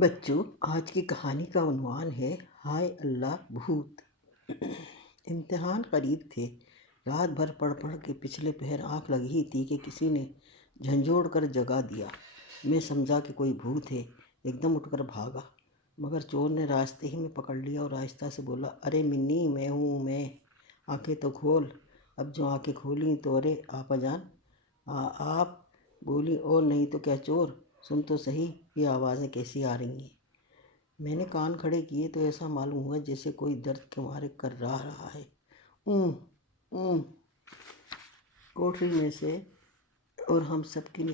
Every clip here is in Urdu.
بچوں، آج کی کہانی کا عنوان ہے ہائے اللہ بھوت۔ امتحان قریب تھے۔ رات بھر پڑھ پڑھ کے پچھلے پہر آنکھ لگ ہی تھی کہ کسی نے جھنجھوڑ کر جگا دیا۔ میں سمجھا کہ کوئی بھوت ہے، ایک دم اٹھ کر بھاگا، مگر چور نے راستے ہی میں پکڑ لیا اور آہستہ سے بولا، ارے منی، میں ہوں میں، آنکھیں تو کھول۔ اب جو آنکھیں کھولیں تو ارے آپا جان، آپ بولی، اور نہیں تو کیا چور، سن تو صحیح یہ آوازیں کیسی آ رہی ہیں۔ میں نے کان کھڑے کیے تو ایسا معلوم ہوا جیسے کوئی درد کے مارے کر رہا ہے، اوں اوں۔ کوٹری میں سے اور ہم سب کی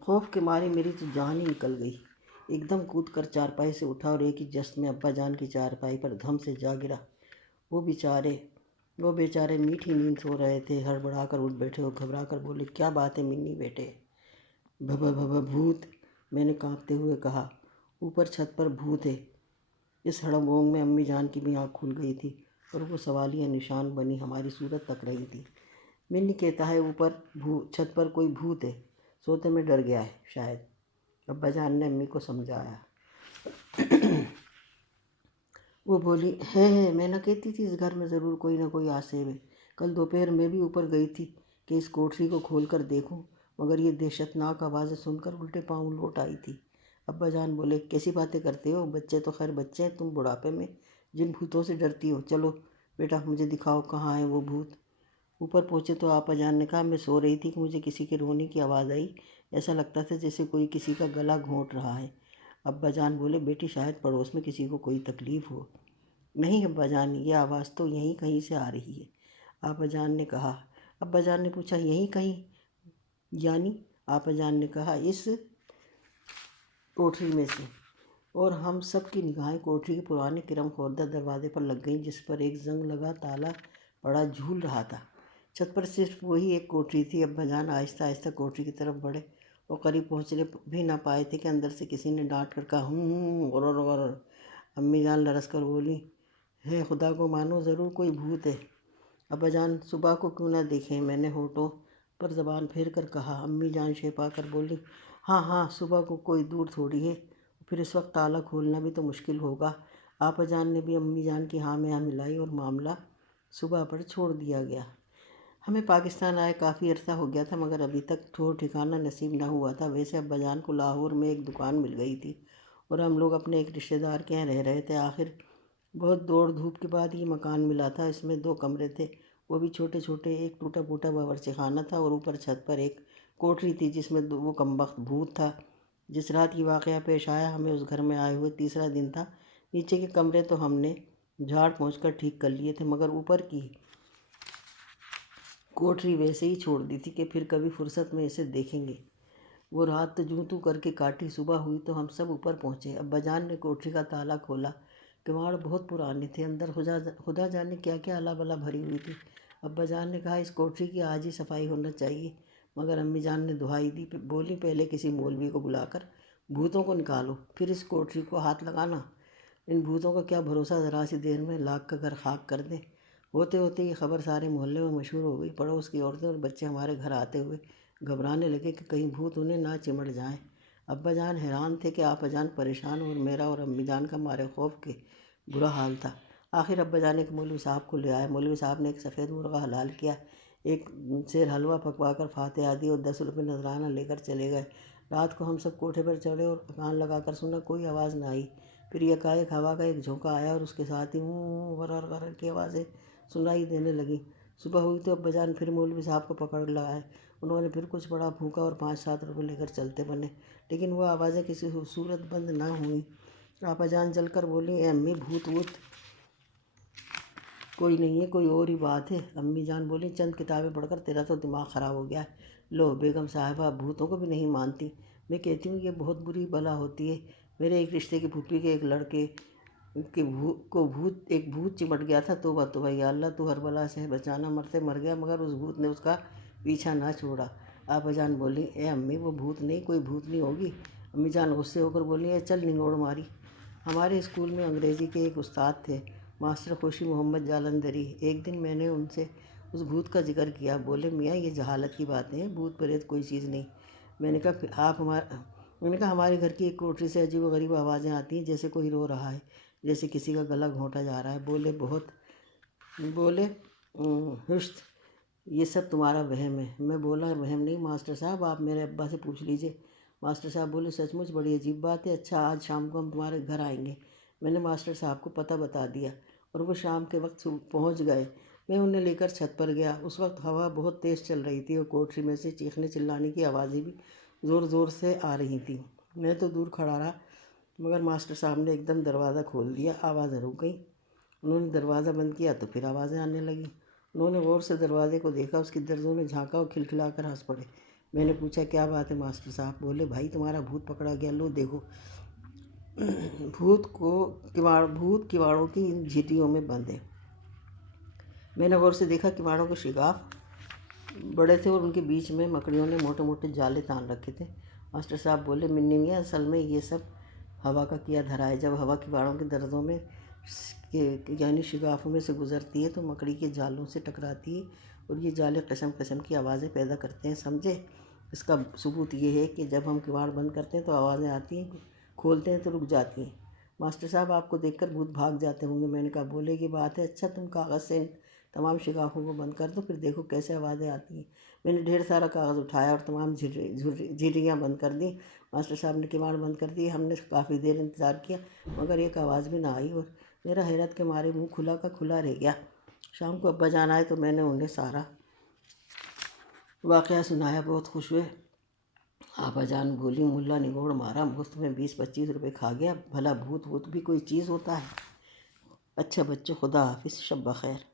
خوف کے مارے میری تو جان ہی نکل گئی۔ ایک دم کود کر چارپائی سے اٹھا اور ایک ہی جست میں ابا جان کی چارپائی پر دھم سے جا گرا۔ وہ بیچارے میٹھی نیند سو رہے تھے، ہڑبڑا کر اٹھ بیٹھے اور گھبرا کر بولے، کیا بات ہے منی بیٹے؟ بھوت، میں نے کانپتے ہوئے کہا، اوپر چھت پر بھوت ہے۔ اس ہڑبونگ میں امی جان کی بھی آنکھ کھل گئی تھی اور وہ سوالیہ نشان بنی ہماری صورت تک رہی تھی۔ منی کہتا ہے اوپر چھت پر کوئی بھوت ہے، سوتے میں ڈر گیا ہے شاید، ابا جان نے امی کو سمجھایا۔ وہ بولی، ہے میں نہ کہتی تھی اس گھر میں ضرور کوئی نہ کوئی آسیب ہے۔ کل دوپہر میں بھی اوپر گئی تھی کہ اس کوٹری کو کھول کر دیکھوں، مگر یہ دہشت ناک آوازیں سن کر الٹے پاؤں لوٹ آئی تھی۔ ابا جان بولے، کیسی باتیں کرتے ہو، بچے تو خیر بچے ہیں، تم بڑھاپے میں جن بھوتوں سے ڈرتی ہو، چلو بیٹا مجھے دکھاؤ کہاں ہے وہ بھوت۔ اوپر پہنچے تو آپا جان نے کہا، میں سو رہی تھی کہ مجھے کسی کے رونے کی آواز آئی، ایسا لگتا تھا جیسے کوئی کسی کا گلا گھونٹ رہا ہے۔ ابا جان بولے، بیٹی شاید پڑوس میں کسی کو کوئی تکلیف ہو۔ نہیں ابا جان، یہ آواز تو یہیں کہیں سے آ رہی ہے، آپا جان نے کہا۔ ابا جان نے پوچھا، یہیں کہیں یعنی؟ آپا جان نے کہا، اس کوٹری میں سے۔ اور ہم سب کی نگاہیں کوٹری کے پرانے کرم خوردہ دروازے پر لگ گئیں جس پر ایک زنگ لگا تالا پڑا جھول رہا تھا۔ چھت پر صرف وہی ایک کوٹری تھی۔ ابا جان آہستہ آہستہ کوٹری کی طرف بڑھے اور قریب پہنچنے بھی نہ پائے تھے کہ اندر سے کسی نے ڈانٹ کر کہا، غرر غرر۔ امی جان لرز کر بولی، ہے خدا کو مانو، ضرور کوئی بھوت ہے۔ ابا جان، صبح کو کیوں نہ دیکھیں، میں نے ہونٹوں پر زبان پھیر کر کہا۔ امی جان شیپا کر بولی، ہاں صبح کو کوئی دور تھوڑی ہے، پھر اس وقت تالا کھولنا بھی تو مشکل ہوگا۔ آپا جان نے بھی امی جان کی ہاں میں ہاں ملائی اور معاملہ صبح پر چھوڑ دیا گیا۔ ہمیں پاکستان آئے کافی عرصہ ہو گیا تھا، مگر ابھی تک ٹھور ٹھکانہ نصیب نہ ہوا تھا۔ ویسے ابا جان کو لاہور میں ایک دکان مل گئی تھی اور ہم لوگ اپنے ایک رشتہ دار کے یہاں رہ رہے تھے۔ آخر بہت دوڑ دھوپ کے بعد یہ مکان ملا تھا۔ اس میں 2 کمرے تھے، وہ بھی چھوٹے چھوٹے۔ ایک ٹوٹا پھوٹا باورچی خانہ تھا اور اوپر چھت پر ایک کوٹری تھی جس میں وہ کمبخت بھوت تھا۔ جس رات یہ واقعہ پیش آیا، ہمیں اس گھر میں آئے ہوئے تیسرا دن تھا۔ نیچے کے کمرے تو ہم نے جھاڑ پونچھ کر ٹھیک کر لیے تھے، مگر اوپر کی کوٹری ویسے ہی چھوڑ دی تھی کہ پھر کبھی فرصت میں اسے دیکھیں گے۔ وہ رات تو جوں توں کر کے کاٹی۔ صبح ہوئی تو ہم سب اوپر پہنچے۔ ابا جان نے کوٹری کا تالا کھولا۔ کواڑ بہت پرانے تھے، اندر خدا جانے کیا کیا الا بلا بھری ہوئی تھی۔ ابا جان نے کہا، اس کوٹری کی آج ہی صفائی ہونا چاہیے، مگر امی جان نے دہائی دی، بولی، پہلے کسی مولوی کو بلا کر بھوتوں کو نکالو، پھر اس کوٹری کو ہاتھ لگانا۔ ان بھوتوں کا کیا بھروسہ، ذرا سی دیر میں لاکھ کا گھر خاک کر دیں۔ ہوتے ہوتے یہ خبر سارے محلے میں مشہور ہو گئی۔ پڑوس کی عورتیں اور بچے ہمارے گھر آتے ہوئے گھبرانے لگے کہ کہیں بھوت انہیں نہ چمٹ جائیں۔ ابا جان حیران تھے کہ آپا جان پریشان، اور میرا اور امی جان کا مارے خوف کے برا حال تھا۔ آخر ابا جان ایک مولوی صاحب کو لے آئے۔ مولوی صاحب نے ایک سفید مرغہ حلال کیا، ایک سیر حلوہ پکوا کر فاتحہ دی اور 10 روپے نذرانہ لے کر چلے گئے۔ رات کو ہم سب کوٹھے پر چڑھے اور کان لگا کر سنا، کوئی آواز نہ آئی۔ پھر یکایک ہوا کا ایک جھونکا آیا اور اس کے ساتھ ہی اوں غرر غرر کی آوازیں سنائی دینے لگیں۔ صبح ہوئی تو ابا جان پھر مولوی صاحب کو پکڑ لائے۔ انہوں نے پھر کچھ بڑا پھونکا اور 5-7 روپے لے کر چلتے بنے، لیکن وہ آوازیں کسی صورت بند نہ ہوئیں۔ آپا جان جل کر بولی، اے امی، بھوت ووت کوئی نہیں ہے، کوئی اور ہی بات ہے۔ امی جان بولی، چند کتابیں پڑھ کر تیرا تو دماغ خراب ہو گیا ہے۔ لو، بیگم صاحبہ بھوتوں کو بھی نہیں مانتی۔ میں کہتی ہوں یہ بہت بری بلا ہوتی ہے۔ میرے ایک رشتے کی پھوپھی کے ایک لڑکے کو ایک بھوت چمٹ گیا تھا۔ توبہ توبہ، یا اللہ تو ہر بلا سے بچانا، مرتے مر گیا، مگر اس بھوت نے اس کا پیچھا نہ چھوڑا۔ آپا جان بولی، اے امی، وہ بھوت نہیں، کوئی بھوتنی ہوگی۔ امی جان غصے ہو کر بولی، اے چل نگوڑ ماری۔ ہمارے اسکول میں انگریزی کے ایک استاد تھے، ماسٹر خوشی محمد جالندھری۔ ایک دن میں نے ان سے اس بھوت کا ذکر کیا۔ بولے میاں یہ جہالت کی باتیں ہیں، بھوت پریت کوئی چیز نہیں۔ میں نے کہا پھر میں نے کہا ہمارے گھر کی ایک کوٹری سے عجیب و غریب آوازیں آتی ہیں، جیسے کوئی رو رہا ہے، جیسے کسی کا گلا گھونٹا جا رہا ہے۔ بولے ہشت، یہ سب تمہارا وہم ہے۔ میں بولا وہم نہیں ماسٹر صاحب، آپ میرے ابا سے پوچھ لیجئے۔ ماسٹر صاحب بولے سچ مچ بڑی عجیب بات ہے، اچھا آج شام کو ہم تمہارے گھر آئیں گے۔ میں نے ماسٹر صاحب کو پتہ بتا دیا اور وہ شام کے وقت پہنچ گئے۔ میں انہیں لے کر چھت پر گیا۔ اس وقت ہوا بہت تیز چل رہی تھی اور کوٹری میں سے چیخنے چلانے کی آوازیں بھی زور زور سے آ رہی تھیں۔ میں تو دور کھڑا رہا، مگر ماسٹر صاحب نے ایک دم دروازہ کھول دیا، آوازیں رک گئیں۔ انہوں نے دروازہ بند کیا تو پھر آوازیں آنے لگیں۔ انہوں نے غور سے دروازے کو دیکھا، اس کی درزوں میں جھانکا اور کھلکھلا کر ہنس پڑے۔ میں نے پوچھا کیا بات ہے ماسٹر صاحب؟ بولے بھائی تمہارا بھوت پکڑا گیا، لو دیکھو۔ بھوت کواڑوں کی ان جھیٹیوں میں بند ہے۔ میں نے غور سے دیکھا، کواڑوں کے شگاف بڑے تھے اور ان کے بیچ میں مکڑیوں نے موٹے موٹے جالے تان رکھے تھے۔ ماسٹر صاحب بولے منی میاں اصل میں یہ سب ہوا کا کیا دھرا ہے۔ جب ہوا کواڑوں کے درزوں میں یعنی شگافوں میں سے گزرتی ہے تو مکڑی کے جالوں سے ٹکراتی ہے اور یہ جالے قسم قسم کی آوازیں پیدا کرتے ہیں، سمجھے؟ اس کا ثبوت یہ ہے کہ جب ہم کواڑ بند کرتے ہیں تو آوازیں آتی ہیں، کھولتے ہیں تو رک جاتی ہیں۔ ماسٹر صاحب آپ کو دیکھ کر بھوت بھاگ جاتے ہوں گے۔ میں نے کہا بولے کی بات ہے، اچھا تم کاغذ سے ان تمام شگافوں کو بند کر دو، پھر دیکھو کیسے آوازیں آتی ہیں۔ میں نے ڈھیر سارا کاغذ اٹھایا اور تمام جھیٹیاں بند کر دیں۔ ماسٹر صاحب نے کواڑ بند کر دیے۔ ہم نے کافی دیر انتظار کیا مگر ایک آواز بھی نہ آئی اور میرا حیرت کے مارے منہ کھلا کا کھلا رہ گیا۔ شام کو ابا جان آئے تو میں نے انہیں سارا واقعہ سنایا، بہت خوش ہوئے۔ آبا جان بولی ملا نگوڑ مارا، مفت میں 20-25 روپے کھا گیا، بھلا بھوت بھی کوئی چیز ہوتا ہے؟ اچھا بچوں، خدا حافظ، شب بخیر۔